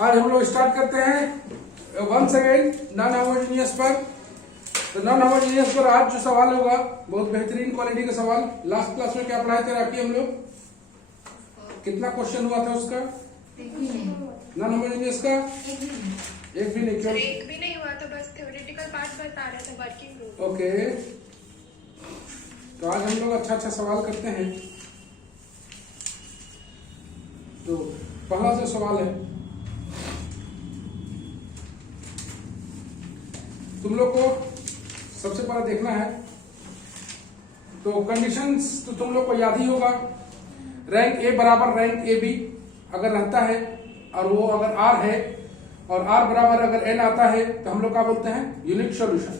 आज हम लोग स्टार्ट करते हैं वंस अगेन नॉन होमोजेनियस पर। तो नॉन होमोजेनियस पर आज जो सवाल होगा बहुत बेहतरीन क्वालिटी का सवाल। लास्ट क्लास में क्या पढ़ाए थे राखी हम लोग? कितना क्वेश्चन हुआ था उसका नॉन होमोजेनियस का? एक भी नहीं। क्यों? एक भी नहीं हुआ था, बस थ्योरेटिकल पार्ट बता रहा था, वर्किंग ग्रुप। ओके, तो आज हम लोग अच्छा अच्छा सवाल करते हैं। तो पहला जो सवाल है, तुम लोग को सबसे पहले देखना है। तो कंडीशंस तो तुम लोग को याद ही होगा। रैंक ए बराबर रैंक ए बी अगर रहता है और वो अगर आर है और आर बराबर अगर एन आता है तो हम लोग क्या बोलते हैं? Unique solution.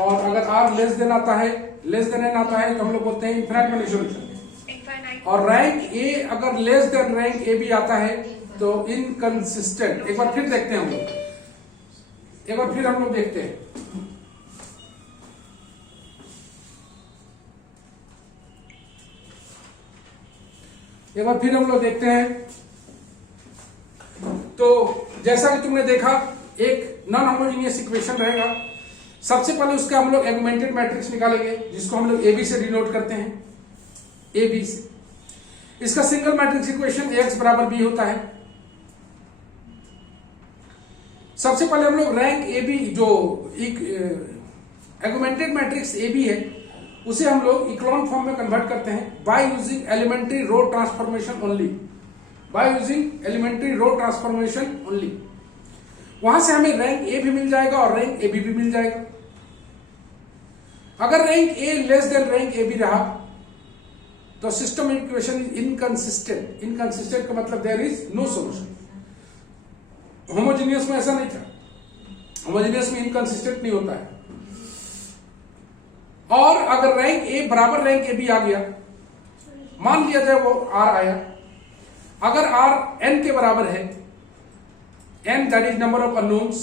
और अगर आर लेस देन आता है, लेस देन एन आता है तो हम लोग बोलते हैं इनफिनिट मैनी सॉल्यूशन। और रैंक ए अगर less than rank A B आता है तो इनकंसिस्टेंट। एक बार फिर देखते हैं हम लोग, एक बार फिर हम लोग देखते हैं। एक बार फिर हम लोग देखते हैं। तो जैसा कि तुमने देखा, एक नॉन होमोजेनियस इक्वेशन रहेगा। सबसे पहले उसका हम लोग एगुमेंटेड मैट्रिक्स निकालेंगे, जिसको हम लोग एबी से डिनोट करते हैं, एबी से। इसका सिंगल मैट्रिक्स इक्वेशन एक्स बराबर बी होता है। सबसे पहले हम लोग रैंक ए बी जो एगुमेंटेड मैट्रिक्स ए बी है उसे हम लोग इक्लोन फॉर्म में कन्वर्ट करते हैं by using elementary row transformation only. By using elementary row transformation only. वहां से हमें रैंक ए भी मिल जाएगा और रैंक ए बी भी मिल जाएगा। अगर rank A less than rank A B रहा तो system equation is inconsistent. Inconsistent का मतलब there is no solution. Homogeneous में ऐसा नहीं था। होमोजेनियस में इनकंसिस्टेंट नहीं होता है। और अगर रैंक ए बराबर रैंक ए बी आ गया, मान लिया जाए वो आर आया, अगर आर एन के बराबर है, n that is number of unknowns,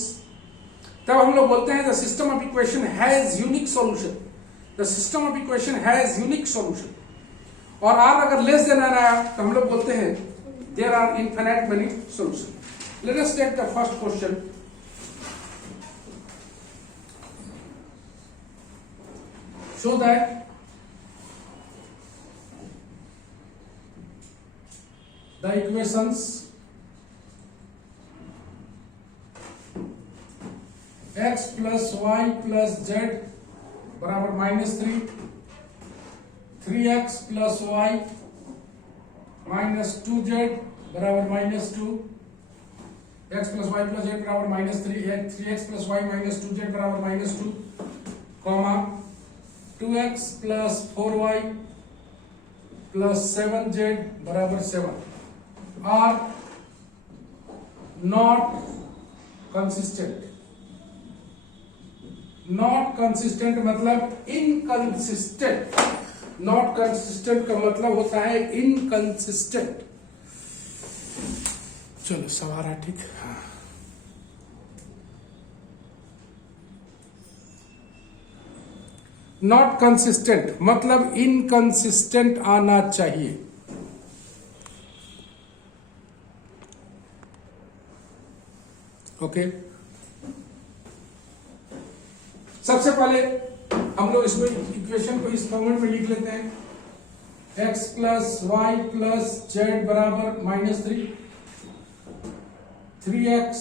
तब हम लोग बोलते हैं the system of equation has unique solution. The system of equation has unique solution. और आर अगर लेस देन एन आया तो हम लोग बोलते हैं there are infinite many solution. Let us take the first question. Show that the equations x plus y plus z बराबर -3, 3x plus y minus 2z बराबर -2, x plus y plus z बराबर -3, 3x plus y minus 2z बराबर -2, comma 2x plus 4y plus 7z बराबर 7 are not consistent. Not consistent मतलब inconsistent. Not consistent का मतलब होता है इनकंसिस्टेंट। चलो सवाल है, ठीक। हाँ, नॉट कंसिस्टेंट मतलब इनकंसिस्टेंट आना चाहिए। ओके, सबसे पहले हम लोग इसको इक्वेशन को इस फॉर्मेट में लिख लेते हैं। x plus y plus z बराबर -3, 3x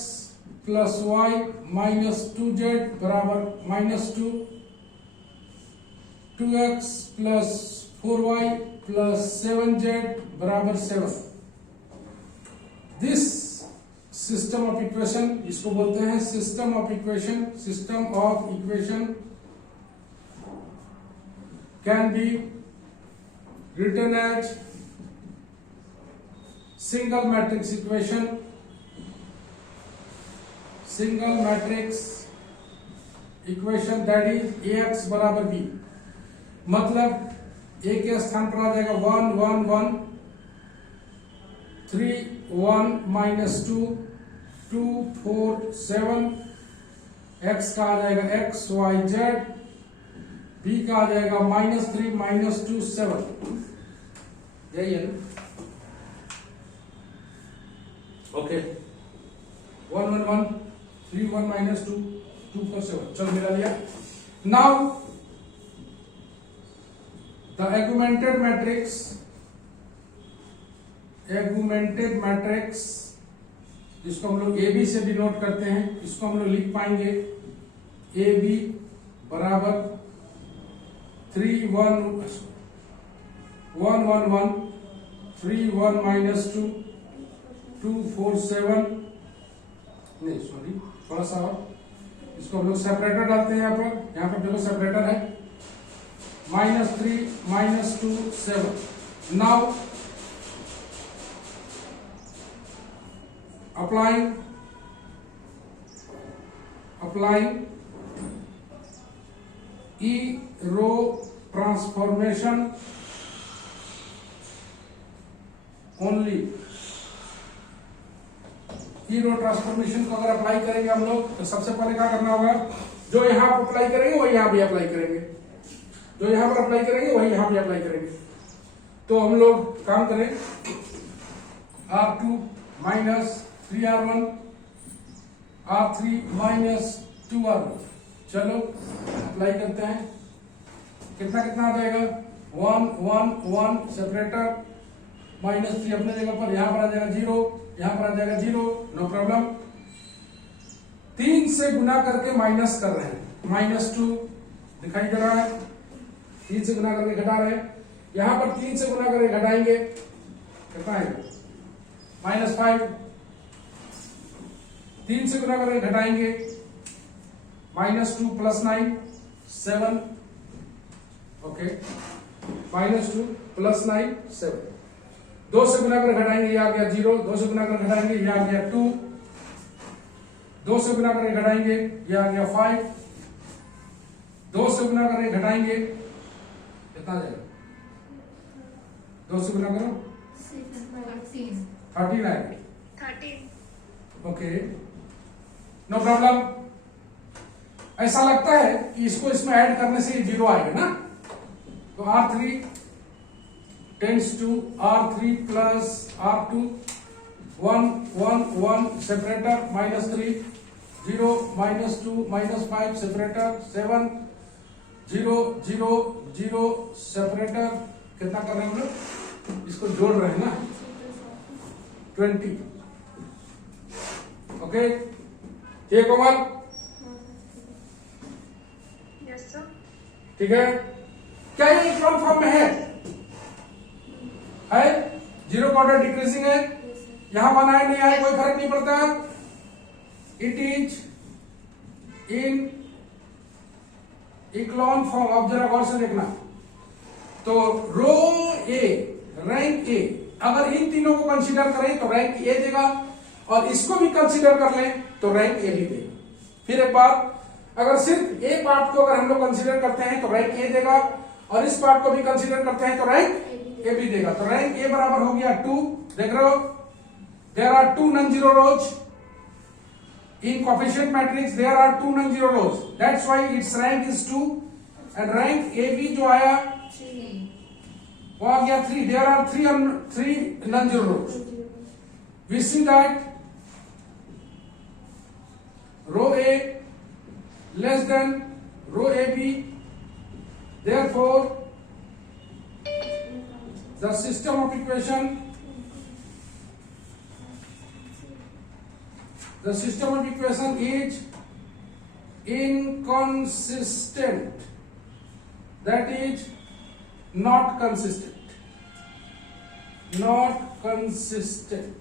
plus Y minus 2z बराबर -2, 2x plus 4y plus 7z बराबर 7। दिस सिस्टम ऑफ इक्वेशन, इसको बोलते हैं system of equation. System of equation can be written as single matrix equation. Single matrix equation that is ax बराबर b। मतलब a के स्थान पर आ जाएगा 1 1 1, 3 1 -2 2 4 7, x का आ जाएगा x y z, b का आ जाएगा -3 -2 7। यही है। ओके, 1 1 1 3 1 minus 2 2 4 7 चलो मिला लिया. Now the augmented matrix जिसको हम लोग AB से डिनोट करते हैं, इसको हम लोग लिख पाएंगे AB बराबर 3 1 1 1 1 3 1 minus 2 2 4 7 नहीं सॉरी थोड़ा सा और इसको हम लोग सेपरेटर डालते हैं. यहाँ पर देखो सेपरेटर है -3 -2 7. Now applying E row transformation only. E row transformation को अगर अप्लाई करेंगे हम लोग तो सबसे पहले क्या करना होगा, जो यहां पर अप्लाई करेंगे वही यहां भी अप्लाई करेंगे, जो यहां पर अप्लाई करेंगे वही यहां भी अप्लाई करेंगे. तो हम लोग काम करें R2 minus 3R1 R3 minus 2R1. चलो अप्लाई करते हैं. कितना कितना आ जाएगा 1 1 1 सेपरेटर -3 अपने जगह पर, यहां पर आ जाएगा 0, यहां पर आ जाएगा 0, नो प्रॉब्लम. 3 से गुना करके माइनस कर रहे हैं, -2 दिखाई दे रहा है, 3 से गुना करके घटा रहे हैं. यहां पर 3 से गुना करके घटाएंगे कितना आएगा -5. 3 से गुना करके घटाएंगे -2 + 9 7. ओके -2 + 9 7. 2 से गुना कर घटाएंगे ये आ गया 0, 2 से गुना कर घटाएंगे ये आ गया 2, 2 से गुना करके घटाएंगे ये आ गया 5, 2 से गुना करके घटाएंगे कितना आ जाएगा 2 से गुना करो 13 आएगा. 13. Okay no problem. ऐसा लगता है कि इसको इसमें ऐड करने से ये 0 आएगा ना, तो R3 tends to R3 plus R2 1 1 1 separator -3 0 -2 -5 separator 7 0 0 0 separator. कितना कर रहे हैं हम लोग, इसको जोड़ रहे हैं ना 20. ओके ये कोमल Yes sir. ठीक है. क्या ये इक्वल फॉर्म में है 0 का ऑर्डर डिक्रीजिंग है, यहां 1 ऐड नहीं आया कोई फर्क नहीं पड़ता. It is in echelon form. अब जरा गौर से देखना, तो रो ए रैंक ए अगर इन तीनों को कंसीडर करें तो रैंक ए देगा, और इसको भी कंसीडर कर लें तो रैंक ए भी देगा. फिर एक बात, अगर सिर्फ ए पार्ट को अगर हम लोग कंसीडर करते हैं तो रैंक ए देगा, और इस पार्ट को भी कंसीडर करते हैं तो रैंक ए भी देगा. तो रैंक ए बराबर हो गया 2. देख रहे हो, there are 2 non zero rows in coefficient matrix, there are 2 non zero rows, that's why its rank is 2. And rank A B जो आया वो आ गया 3. There are 3 non zero rows. We see that rho A less than rho A B, therefore the system of equation is inconsistent, that is not consistent.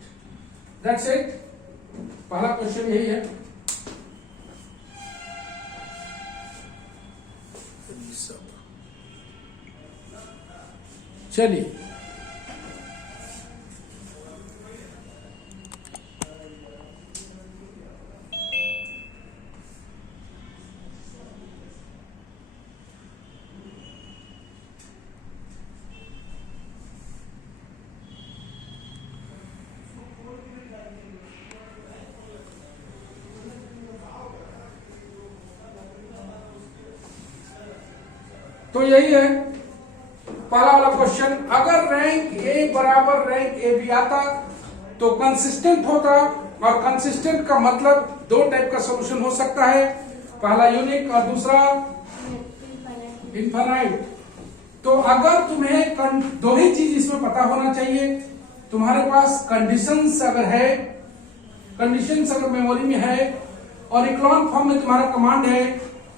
That's it. पहला question यही है. चलिए तो यही है पहला वाला क्वेश्चन. अगर रैंक ए बराबर रैंक ए बी आता तो कंसिस्टेंट होता, और कंसिस्टेंट का मतलब दो टाइप का सॉल्यूशन हो सकता है, पहला यूनिक और दूसरा इनफाइनाइट। तो अगर तुम्हें दो ही चीज इसमें पता होना चाहिए, तुम्हारे पास कंडीशंस अगर है, कंडीशंस अगर मेमोरी में है और इक्लॉन फॉर्म में तुम्हारा कमांड है,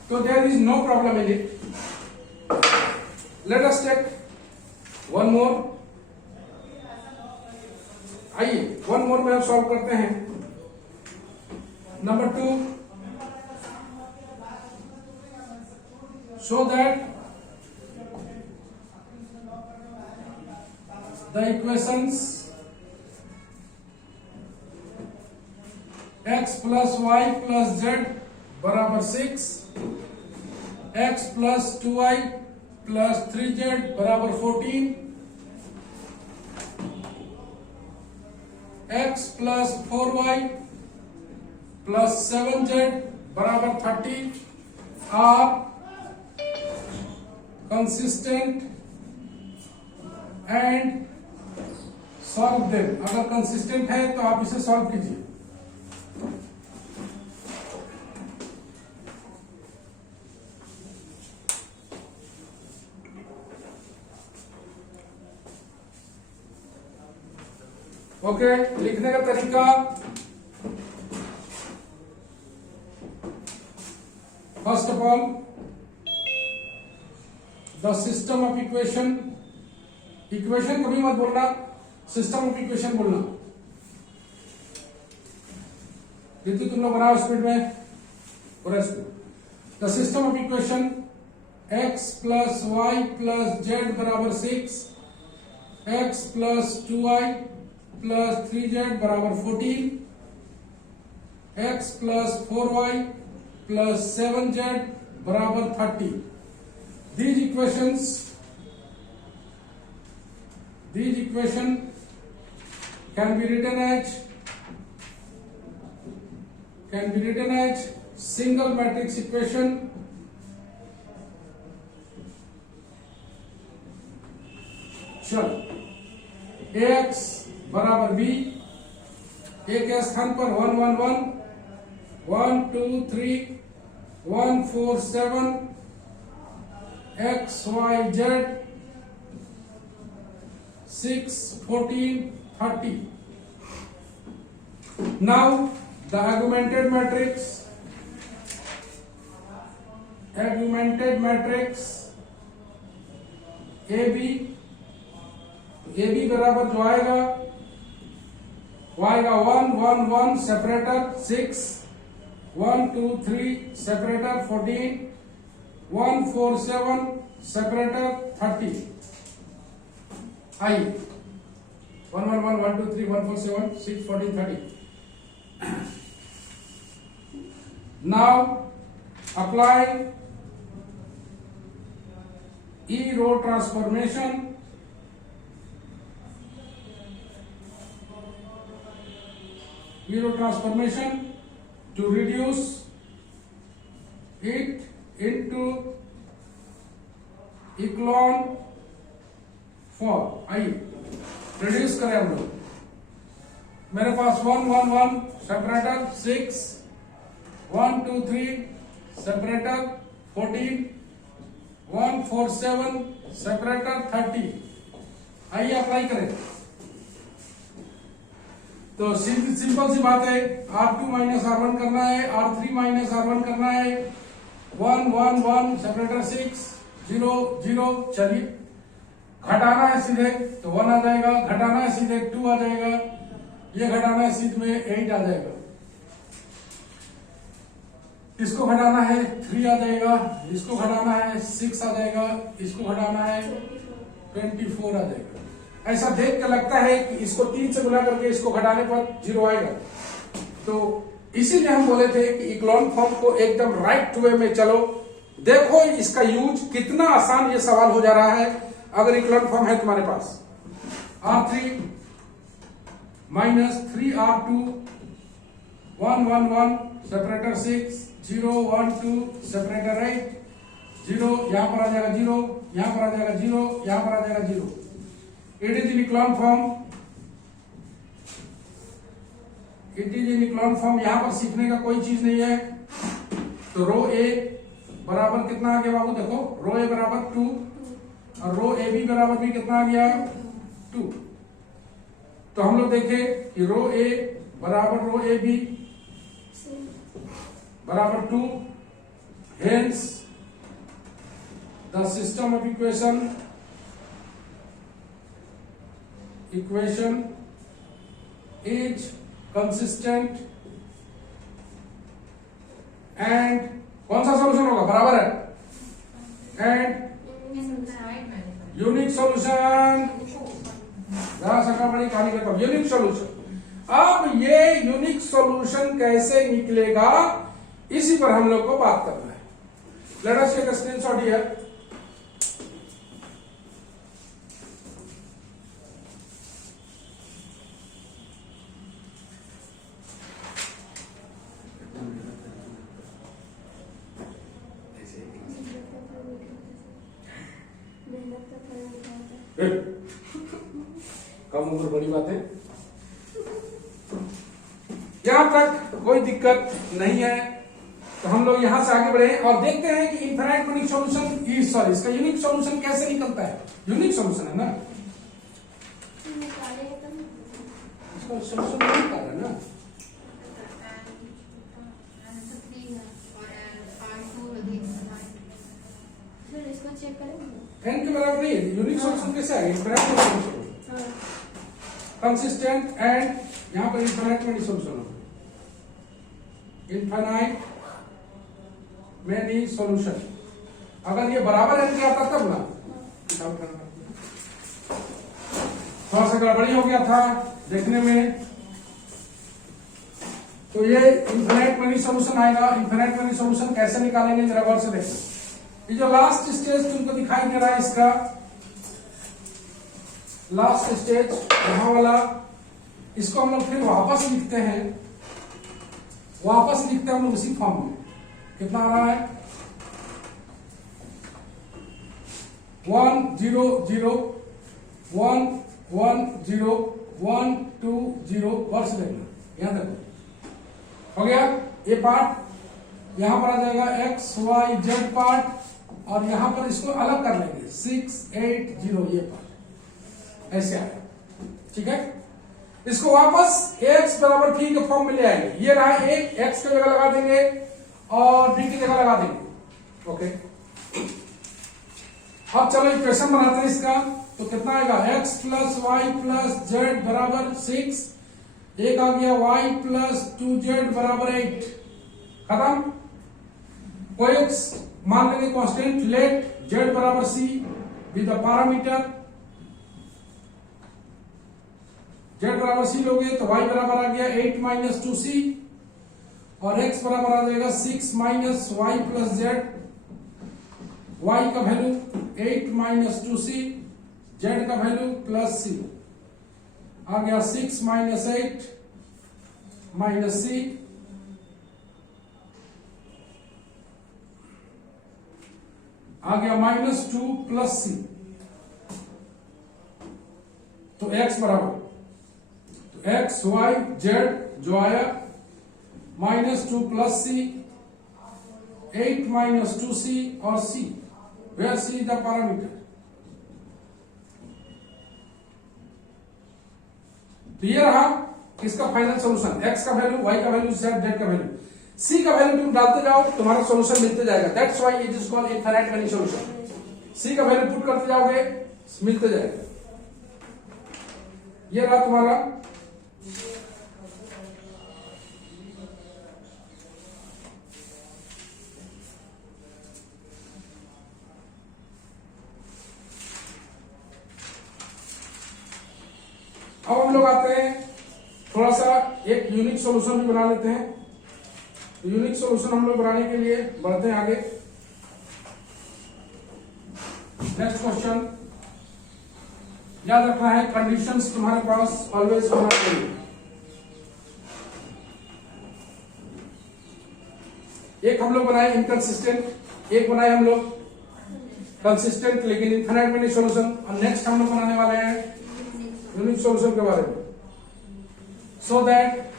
तो there is no problem in it. Let us take one more. आइए वन मोर में अब सॉल्व करते हैं। Number 2, show that the equations x plus y plus z बराबर 6, x plus 2y plus 3z बराबर 14, x plus 4y plus 7z बराबर 30 are consistent and solve them। अगर consistent है तो आप इसे सॉल्व कीजिए। ओके, लिखने का तरीका, first of all the system of equation, equation कभी मत बोलना, सिस्टम ऑफ इक्वेशन बोलना। यदि तुम लोग बनाओ स्पीड में, पूरा speed. The system of equation x plus y plus z बराबर 6, x plus 2y plus 3z बराबर 14, x plus 4y plus 7z बराबर 30। These equation can be written as single matrix equation चलो ax बराबर b, a के स्थान पर 1 1 1 1 2 3 1 4 7 x y z 6 14 30। now the augmented matrix AB बराबर जो आएगा वो आएगा 1 1 1 सेपरेटर 6 1 2 3 सेपरेटर 14 1 4 7 सेपरेटर 30। आइए 1 1 1 1 2 3 1 4 7 6 14 30। now apply E row transformation to reduce it into echelon form। आइए रिड्यूस करें हम लोग। मेरे पास 1 1 1 सेपरेटर 6 1 2 3 सेपरेटर 14 1 4 7 सेपरेटर 30। आइए अप्लाई करें। तो सिंपल सी बात है, R2 माइनस R1 करना है, R3 माइनस R1 करना है, 1 1 1 सेपरेटर 6 0 0। चलिए घटाना है सीधे तो 1 आ जाएगा, घटाना है सीधे 2 आ जाएगा, ये घटाना है सीधे में 8 आ जाएगा, इसको घटाना है 3 आ जाएगा, इसको घटाना है 6 आ जाएगा, इसको घटाना है 24 आ जाएगा। ऐसा देख के लगता है कि इसको 3 से गुना करके इसको घटाने पर 0 आएगा। तो इसीलिए हम बोले थे कि इक्लॉन फॉर्म को एकदम राइट वे में चलो। देखो इसका यूज कितना आसान ये सवाल हो जा रहा है अगर इक्लॉन फॉर्म है तुम्हारे पास। R3 minus 3R2 1 1 1 separator 6 0 1 2 separator 8 0, यहां पर आ जाएगा 0, यहां पर आ जाएगा 0, यहां पर आ जाएगा 0। It is in echelon form it is in echelon form. यहां पर सीखने का कोई चीज नहीं है। तो रो ए बराबर कितना आ गया बाबू, देखो रो ए बराबर 2 और रो ए बी बराबर भी कितना आ गया 2। तो हम लोग देखें कि रो ए बराबर रो ए बी बराबर 2, hence the system of equation is consistent and कौन सा सॉल्यूशन होगा, बराबर है, एंड यूनिक सॉल्यूशन। जरा सका बड़ी कहानी करता हूं, यूनिक सॉल्यूशन। अब ये यूनिक सॉल्यूशन कैसे निकलेगा, इसी पर हम लोग को बात करना है। Let us take a screenshot here. कम उम्र बड़ी बात है। यहां तक कोई दिक्कत नहीं है। तो हम लोग यहां से आगे बढ़े और देखते हैं कि इनफाइनाइट यूनिक सॉल्यूशन, सॉरी इसका यूनिक सॉल्यूशन कैसे निकलता है। यूनिक सॉल्यूशन है ना, इसका सॉल्यूशन नहीं निकल रहा है ना। चेक करेंगे एन के बराबर नहीं है, यूनिक सॉल्यूशन कैसे आएगा, इनफाइनाइट सॉल्यूशन कंसिस्टेंट एंड यहां पर इनफाइनाइट मेनी सॉल्यूशन होगा, इनफाइनाइट मेनी सॉल्यूशन। अगर ये बराबर एन के आता तब ना, थोड़ा सा गड़बड़ी हो गया था देखने में। तो ये इनफाइनाइट मेनी सॉल्यूशन आएगा। इनफाइनाइट मेनी सॉल्यूशन कैसे निकालेंगे जरा गौर से देखना। ये जो लास्ट स्टेज तुमको दिखाई दे रहा है, इसका लास्ट स्टेज यहां वाला, इसको हम लोग फिर वापस लिखते हैं। वापस लिखते हैं हम लोग उसी फॉर्म में। कितना आ रहा है 1 0 0 1 1 0 1 2 0। वर्ष देखना, यहां देखो हो गया ये पार्ट। यहां पर आ जाएगा x y z पार्ट और यहां पर इसको अलग कर लेंगे 6 8 0 ये पार्ट ऐसे आएगा। ठीक है, इसको वापस x बराबर t के फॉर्म में ले आएंगे। ये रहा एक, x की जगह लगा देंगे और b की जगह लगा देंगे। ओके, अब चलो इक्वेशन बनाते हैं इसका। तो कितना आएगा x plus y plus z बराबर 6, एक आ गया y प्लस 2z बराबर 8। खत्म। कोई मान लेंगे कांस्टेंट, लेट z बराबर c with the parameter. z बराबर c लोगे तो y बराबर आ गया 8 माइनस 2c और x बराबर आ जाएगा 6 minus y plus z. y का वैल्यू 8 माइनस 2c, z का वैल्यू प्लस c आ गया 6 माइनस 8 माइनस c आ गया -2 प्लस c। तो x बराबर तो x y z जो आया -2 प्लस c, 8 माइनस 2c और c, where c is the parameter. तो ये रहा इसका फाइनल सॉल्यूशन। x का वैल्यू, y का वैल्यू, z का वैल्यू, c का वैल्यू तुम डालते जाओ, तुम्हारा सॉल्यूशन मिलते जाएगा। That's why it is called infinite many solution. c का वैल्यू पुट करते जाओगे, मिलते जाएगा। ये रहा तुम्हारा अब हम लोग आते हैं थोड़ा सा एक यूनिक सॉल्यूशन भी बना लेते हैं। तो यूनिक सॉल्यूशन हम लोग बनाने के लिए बढ़ते हैं आगे। नेक्स्ट क्वेश्चन याद रखना है, कंडीशंस तुम्हारे पास ऑलवेज होना चाहिए। एक हम लोग बनाए इनकंसिस्टेंट, एक बनाए हम लोग कंसिस्टेंट लेकिन इनफाइनाइट मेनी सॉल्यूशन, और नेक्स्ट हम लोग बनाने वाले हैं यूनिक सॉल्यूशन के बारे में। So that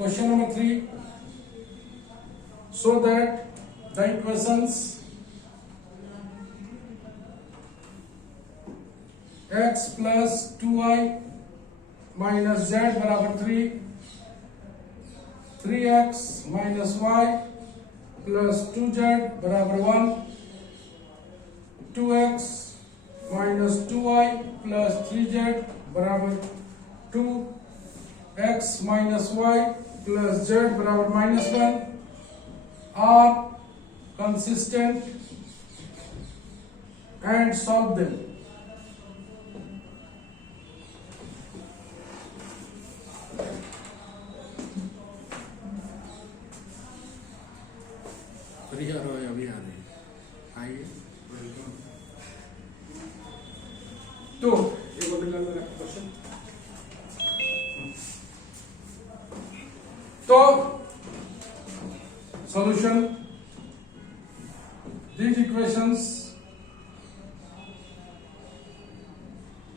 Question number 3. So that the equations x plus 2y minus z बराबर 3, 3x minus y plus 2z बराबर 1, 2x minus 2y plus 3z बराबर 2, x minus y plus z बराबर minus 1 are consistent and solve them. अभी आ रहे हैं, आइए, welcome. तो एक और निकाल मेरा क्वेश्चन। तो solution, these equations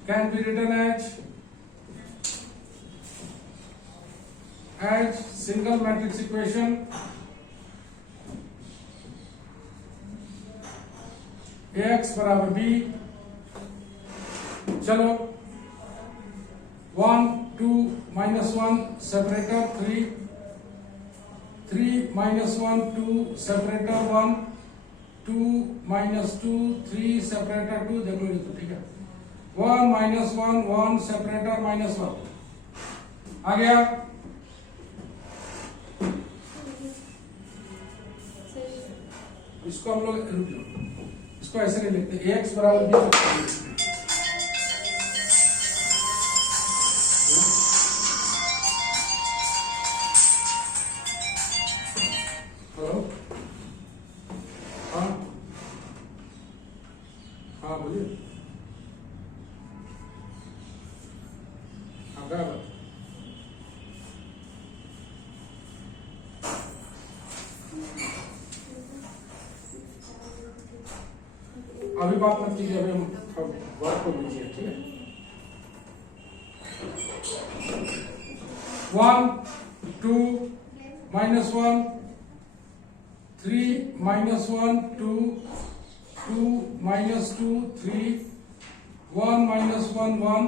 can be written as single matrix equation ax बराबर b। चलो 1 2 minus 1 separator 3 3 minus 1 2 separator 1 2 minus 2 3 separator 2 देख लो तो ठीक है। 1 minus 1 1 separator minus 1 आ गया। इसको हम लोग रुक जाओ, इसको ऐसे नहीं लिखते, ax बराबर b। हेलो, हाँ हाँ बोलिए, हाँ क्या बात? अभी बात मत कीजिए, अभी हम वर्क को लीजिए, ठीक है। 1 2 minus 1 3 minus 1 2 2 minus 2 3 1 minus 1 1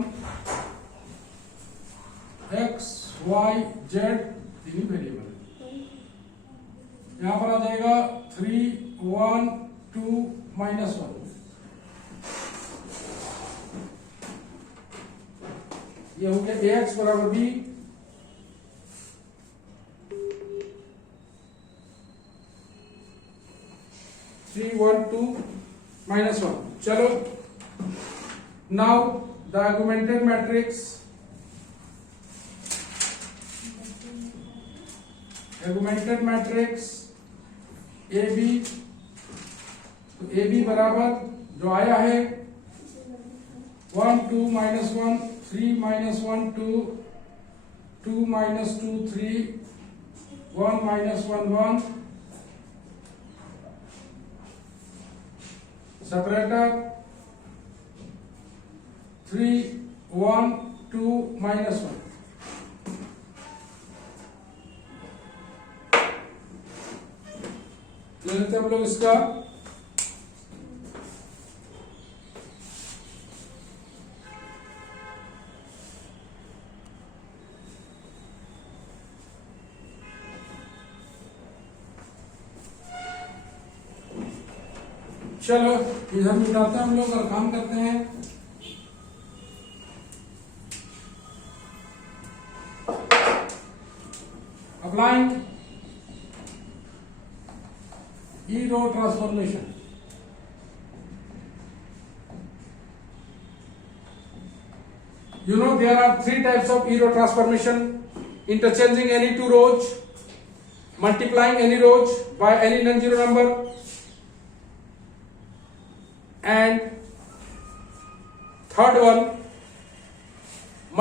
x y z तीन वेरिएबल है। यहां पर आ जाएगा 3 1 2 minus 1। ये हो गया ax बराबर b। Three 1 2 minus 1। चलो, now the augmented matrix AB, तो AB बराबर जो आया है 1 2 minus 1 3 minus 1 2 2 minus 2 3 1 minus 1 1 separator 3 1 2 minus 1। ले लेते हैं हम लोग इसका चलो इधर मिटाते हैं हम लोग और काम करते हैं। Applying E row transformation, you know there are three types of E row transformation: interchanging any two rows, multiplying any rows by any non-zero number, and third one,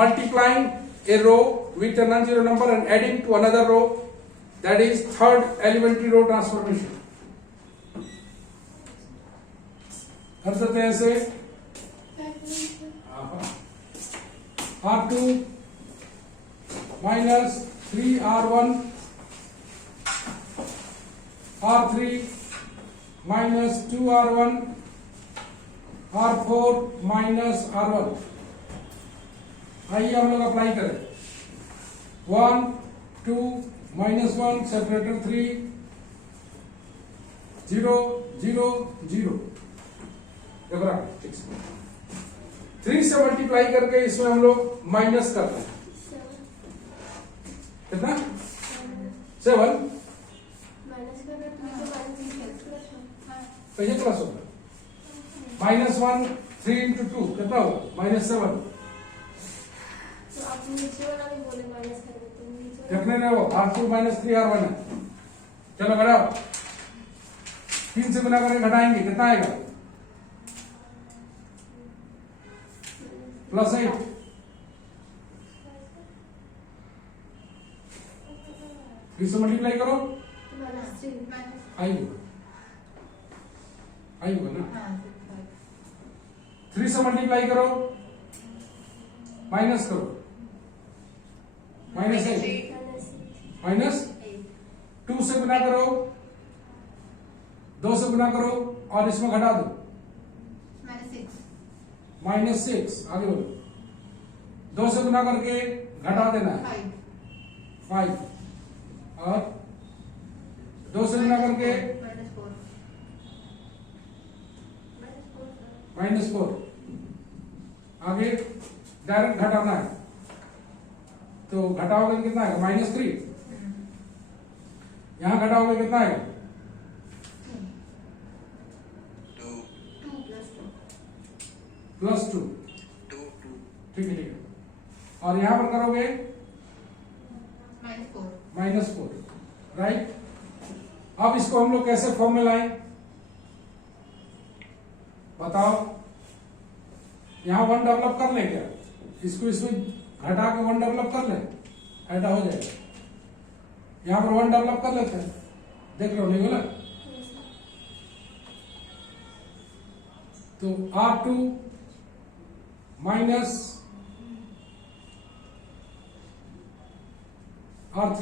multiplying a row with a non-zero number and adding to another row, that is third elementary row transformation। कर सकते हैं ऐसे R2 minus 3R1 R3 minus 2R1 R4 minus R1। आइए हम लोग apply करें। 1 2 -1 separator 3 0 0 0। देखो ना, ठीक से 3 से मल्टीप्लाई करके इसमें हम लोग माइनस करते हैं। कितना? 7 तो ये प्लस होगा। -1 3 into 2 कितना होगा? -7। तो आप नीचे वाला भी बोले माइनस कर देते हैं, नीचे वाला देखने रहे हो, R2 - 3R1 है। चलो घटाओ, 3 से गुना करके घटाएंगे, कितना आएगा? +8। फिर से मल्टीप्लाई करो, आई होगा ना। 3 से मल्टीप्लाई करो, माइनस करो, -8 माइनस 2 से गुना करो, 2 से गुना करो और इसमें घटा दो, -6। आगे बोलो, 2 से गुना करके घटा देना है 5 और 2 से गुना करके -4। आगे डायरेक्ट घटाना है, तो घटाओगे कितना आएगा? -3। यहां घटाओगे कितना आएगा? 2 ठीक है, ठीक है। और यहां पर करोगे -4, राइट। अब इसको हम लोग कैसे फॉर्म में लाएं बताओ? यहां 1 डेवलप कर लें क्या? इसको इसमें घटा के 1 डेवलप कर लें, ऐसा हो जाएगा। यहां पर 1 डेवलप कर लेते हैं, देख लो, नहीं बोला? तो R2 minus R3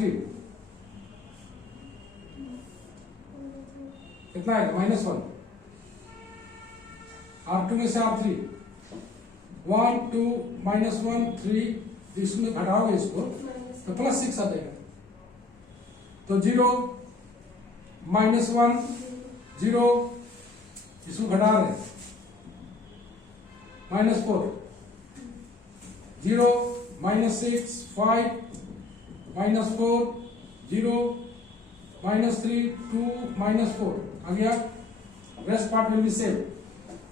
कितना है? -1। R2 में से R3 1 2 -1 3, इसमें घटाओगे इसको तो +6 आ जाएगा। तो 0 -1 0, इसको घटा रहे हैं, -4 0 -6 5 -4 0 -3 2 -4 आ गया। Rest part will be same.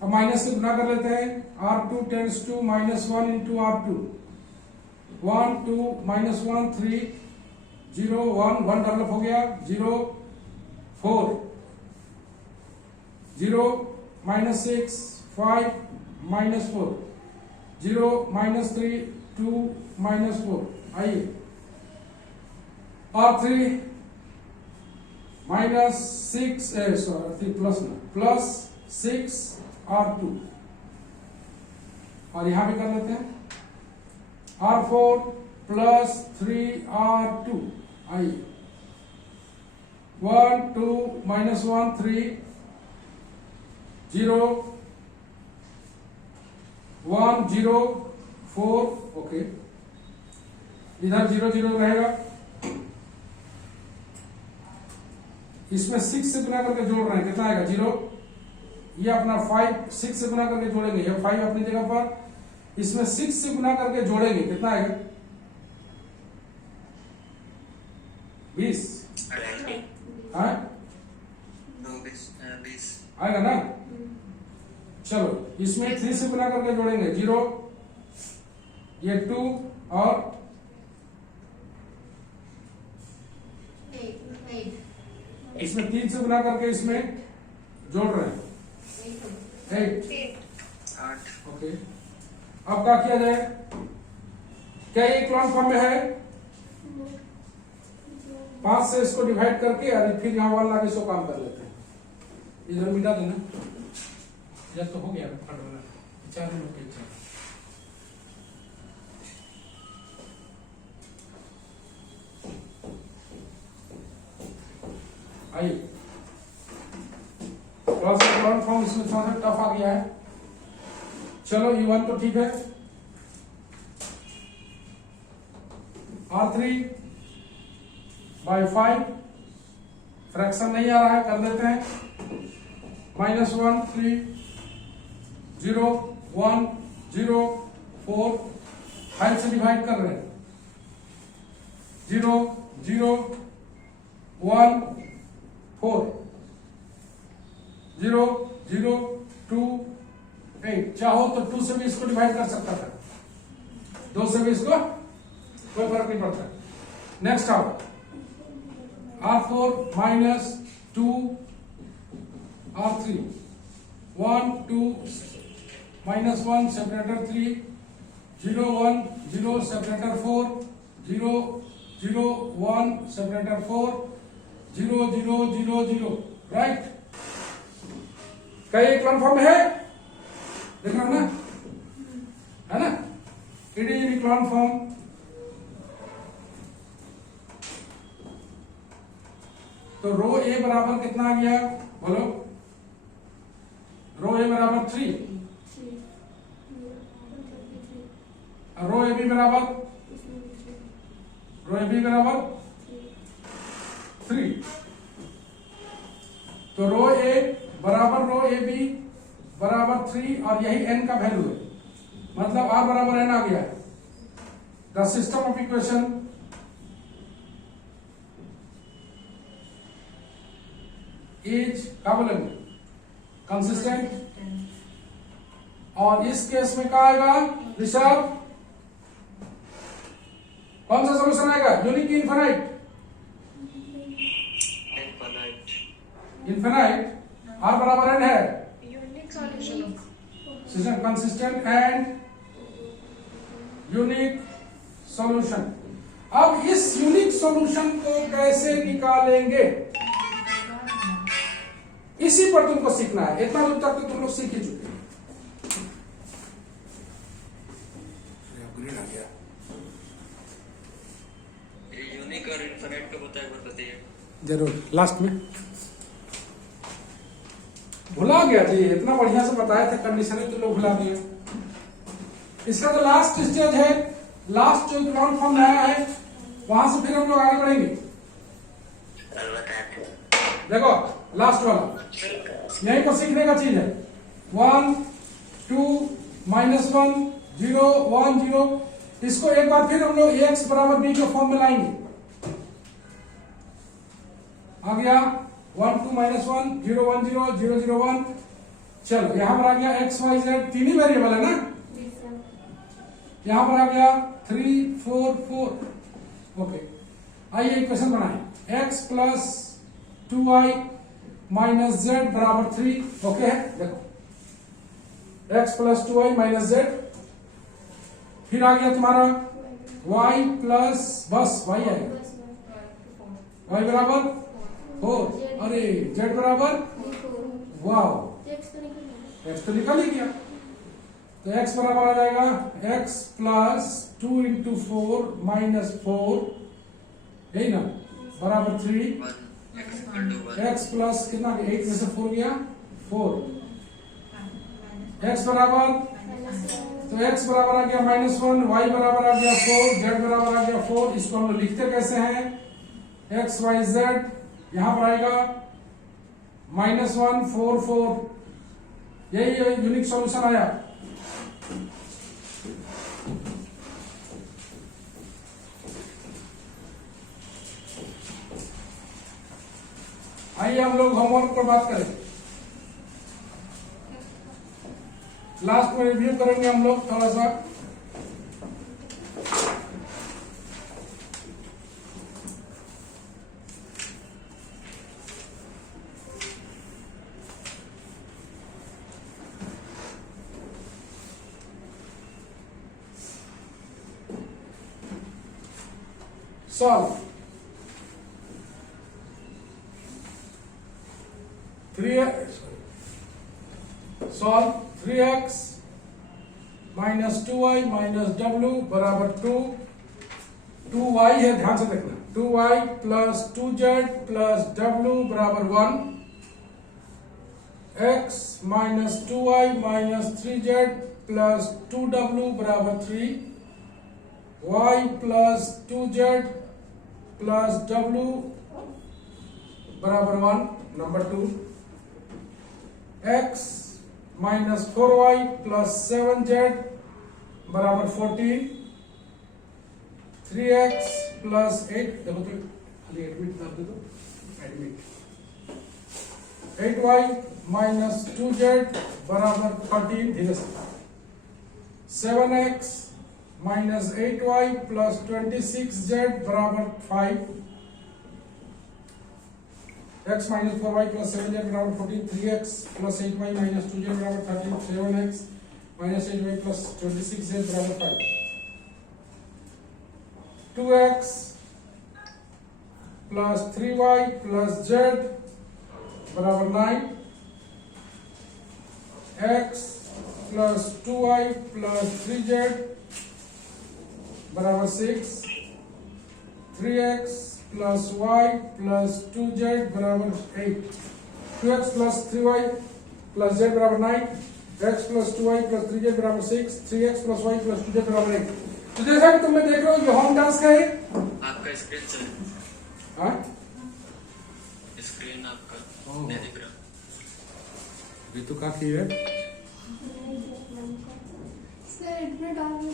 अब माइनस से गुना कर लेते हैं। R2 tends to -1 into R2 1 2 -1 3 0 1 1 develop हो गया 0 4 0 -6 5 -4 0 -3 2 -4। आइए R3 -6 सॉरी +6 R2 और यहां भी कर लेते हैं R4 +3 R2। आइए 1 2 -1 3 0 1 0 4 ओके, इधर 0 0 रहेगा। इसमें 6 से गुना करके जोड़ रहे हैं, कितना आएगा? 0। ये अपना 5 6 से गुना करके जोड़ेंगे, ये 5 अपनी जगह पर, इसमें 6 से गुना करके जोड़ेंगे, कितना आएगा? 20 आएगा ना। चलो इसमें 3 से गुना करके जोड़ेंगे 0, ये 2 और 8 इसमें 3 से गुना करके इसमें जोड़ रहे हैं 8 ओके। अब क्या किया जाए? क्या ये इक्लॉन फॉर्म में है? 5 से इसको डिवाइड करके और फिर यहां वाला आगे सो काम कर लेते हैं। इधर मिटा देना, या तो हो गया 4 मिनट के इच्छा। आइए, थोड़ा सा इक्लॉन फॉर्म इसमें थोड़ा सा टफ आ गया है। चलो E1 तो ठीक है, R3/5 फ्रैक्शन नहीं आ रहा है, कर देते हैं -1 3 0 1 0 4 5 से डिवाइड कर रहे हैं 0 0 1 4 0 0 2 8। चाहो तो 2 से भी इसको डिवाइड कर सकता था, 2 से भी इसको, कोई फर्क नहीं पड़ता। नेक्स्ट आओ, R4 -2 R3 1 2 -1 separator 3 0 1 0 separator 4 0 0 1 separator 4 0 0 0 0। Right, क्या ये इक्लॉन है? देख रहे हो ना, है ना? It is echelon form. तो रो ए बराबर कितना आ गया, बोलो? रो ए बराबर 3, रो ए बी बराबर 3। तो रो ए बराबर रो ए बी बराबर 3 और यही n का वैल्यू है, मतलब r बराबर n आ गया। The system of equation is क्या बोलेंगे, कंसिस्टेंट। और इस केस में क्या आएगा ऋषभ, कौन सा सॉल्यूशन आएगा? यूनिक की इनफिनाइट? इनफिनाइट। r बराबर n है, unique solution. System consistent and unique solution. अब इस यूनिक सॉल्यूशन को कैसे निकालेंगे, इसी पर तुमको सीखना है। इतना दूर तक तो तुम लोग सीख ही चुके हैं। अपग्रेड आ गया। ये यूनिक और इनफिनिट का होता है, बताइए जरूर, लास्ट में भुला गया जी, इतना बढ़िया से बताए थे, कंडीशन तो लोग भुला दिए। इसका तो लास्ट स्टेज है, लास्ट जो इक्लॉन फॉर्म आया है, वहां से फिर हम लोग आगे बढ़ेंगे। देखो लास्ट वाला यहीं पर सीखने का चीज है। 1 2 -1 0 1 0। इसको एक बार फिर हम लोग ax बराबर b के फॉर्म में लाएंगे। आ गया 1 2 -1 0 1 0 0 0 1। चलो यहां पर आ गया x y z, तीन ही वेरिएबल है ना। यहां पर आ गया 3 4 4। ओके, आइए इक्वेशन बनाएं। x + 2y - z बराबर 3। ओके है, देखो x + 2y - z। फिर आ गया तुम्हारा y प्लस, बस y आएगा, y बराबर 4। अरे z बराबर, वाह, x तो निकल ही गया। तो x बराबर आ जाएगा x + 2 × 4 - 4, यही ना, बराबर 3। x प्लस कितना, 8 में से 4 गया 4। x बराबर, तो x बराबर आ गया -1, y बराबर आ गया 4, z बराबर आ गया 4। इसको हम लोग लिखते कैसे हैं, x y z, यहां पर आएगा -1 4 4। यही यूनिक सॉल्यूशन आया। आइए हम लोग होमवर्क पर बात करें। लास्ट में रिव्यू करेंगे हम लोग थोड़ा सा। सॉल्व 3x - 2y - w बराबर 2। 2y है, ध्यान से देखना। 2y plus 2z plus w बराबर 1, x minus 2y minus 3z plus 2w बराबर 3, y plus 2z plus w बराबर 1, number 2, x minus 4y plus 7z बराबर 14, 3x प्लस 8, देखो तो खाली एडमिट कर दे, तो एडमिट, 8y माइनस 2z बराबर 13, धीरे से, 7x minus 8y plus 26z बराबर 5, x minus 4y plus 7z बराबर 14, 3x plus 8y minus 2z बराबर 13, 7x minus 8y plus 26z बराबर 5, 2x plus 3y plus z बराबर 9, x plus 2y plus 3z बराबर 6, 3x plus y plus 2z बराबर 8, 2x plus 3y plus z बराबर 9, x plus 2y plus 3z बराबर 6, 3x plus y plus 2z बराबर 8। तो जैसा कि तुम देख रहे हो ये होम टास्क है, आपका स्क्रीन सर, हाँ स्क्रीन आपका ओह। नहीं दिख रहा। ये तो काफी है। सर एडमिट आ गई।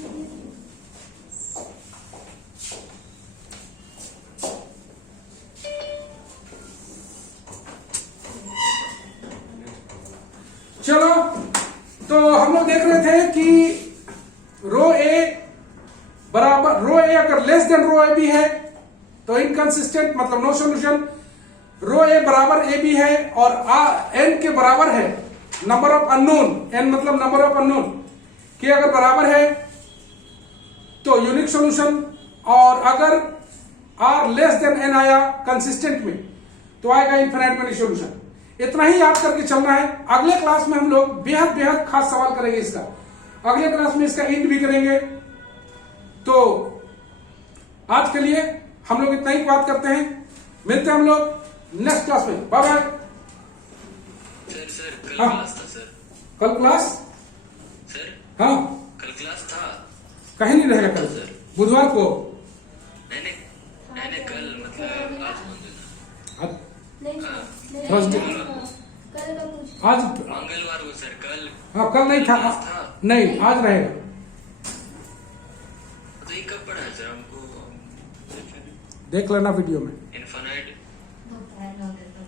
चलो, तो हम लोग देख रहे थे कि रो ए बराबर रो ए अगर less than rho A B है तो इनकंसिस्टेंट, मतलब नो सॉल्यूशन। रो ए बराबर ए बी है और एन के बराबर है नंबर ऑफ अननोन, एन मतलब नंबर ऑफ अननोन के अगर बराबर है तो यूनिक सॉल्यूशन, और अगर आर लेस देन एन आया कंसिस्टेंट में तो आएगा इनफिनिट मैनी सॉल्यूशन। इतना ही याद करके चलना है। अगले क्लास में हम लोग बेहद बेहद खास सवाल करेंगे इसका, अगले क्लास में इसका इंड भी करेंगे। तो आज के लिए हम लोग इतना ही बात करते हैं, मिलते हैं हम लोग नेक्स्ट क्लास में। Bye bye. सर कल हाँ। क्लास था सर। कल क्लास, सर हाँ कल क्लास था। कहीं नहीं रहेगा कल, बुधवार को। नहीं कल मतलब आज मंगलवार। आज नहीं हाँ। नहीं Thursday। कल का कुछ आज मंगलवार को सर कल। हाँ कल नहीं था, नहीं आज रहेगा। तो ये कब पढ़ा है सर हमको? देख लेना वीडियो में।